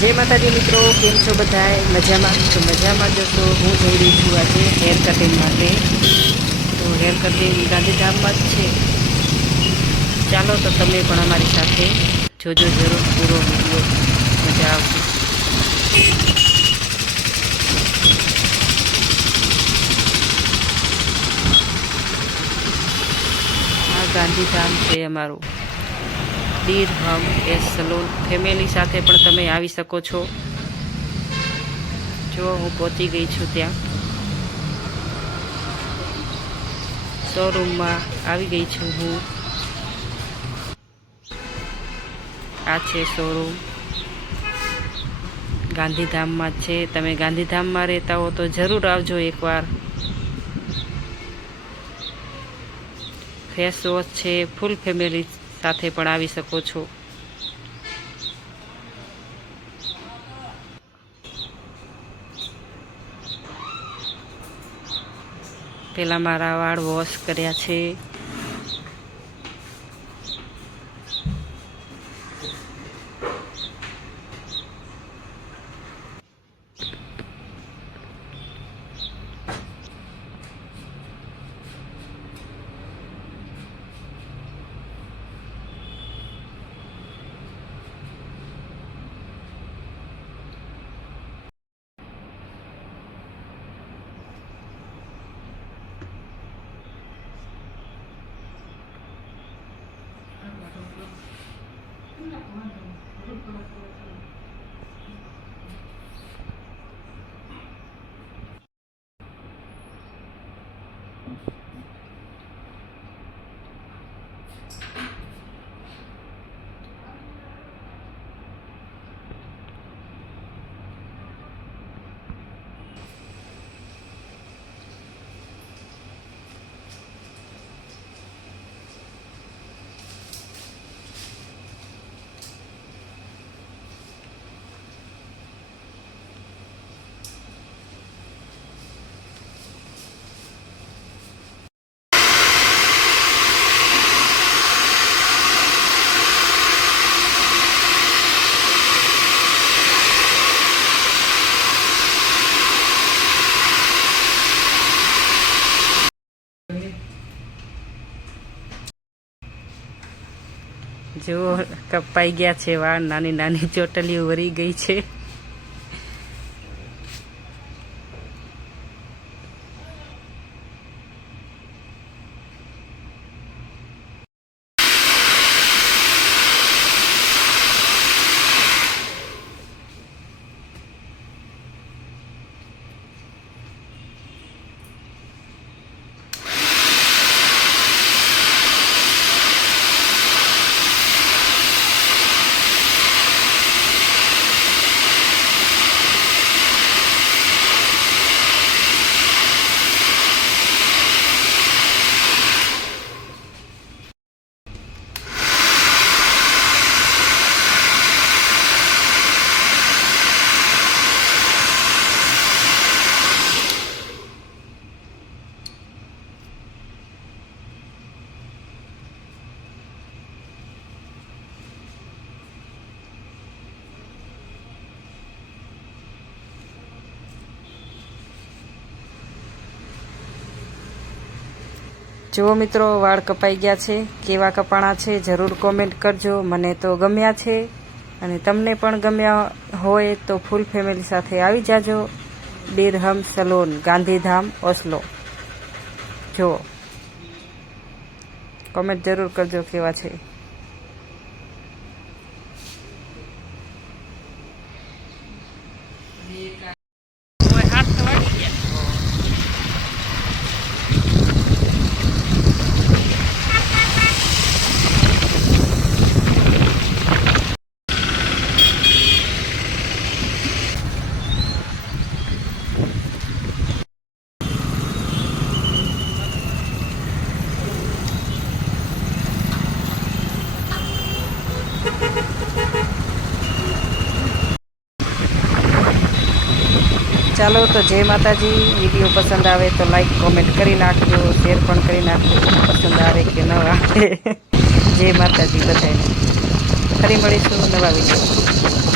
जय माताजी मित्रों, केम छो बधाए? मजामां? तो मजामां जो तो हूँ जई रही छूँ आजे हेर कटिंग माटे। तो हेर कटिंग गांधीधाममां ज छे। चालो तो तमे पण अमारी साथे जोजो जरूर पूरो विडियो, मजा आवशे। आ गांधीधाम छे अमारुं बीर हम एस सलून। फेमिली साथे पण तमे आवी शको छो। जो हूँ पहोंची गई छूँ त्यां शोरूम में आवी गई छूँ हूँ। आ छे शोरूम गांधीधाम में छे। तमे गांधीधाम में रहता हो तो जरूर आवजो एक बार। फेस वॉश छे, फूल फेमिली साथे पण आवी शको छो। पेला मारा वाळ वॉश कर्या छे। जो कपाई गया छे वाळ, नानी नानी ચોટલીઓ વરી ગઈ છે। जो मित्रों वाळ कपाई गया छे, केवा कपाणा छे जरूर कॉमेंट करजो। मने तो गम्या छे अने तमने पण गम्या होय तो फूल फेमिली साथे आवी जाजो। बीरहम सलून, गांधीधाम, ओस्लो। जो कॉमेंट जरूर करजो केवा छे। चलो तो जय माताजी। वीडियो पसंद आवे तो लाइक कॉमेंट करी नाखजो, शेर पण करी नाखजो, पसंद आवे के न आवे। जय माताजी बधाने। फरी मळीशुं नवा वीडियो।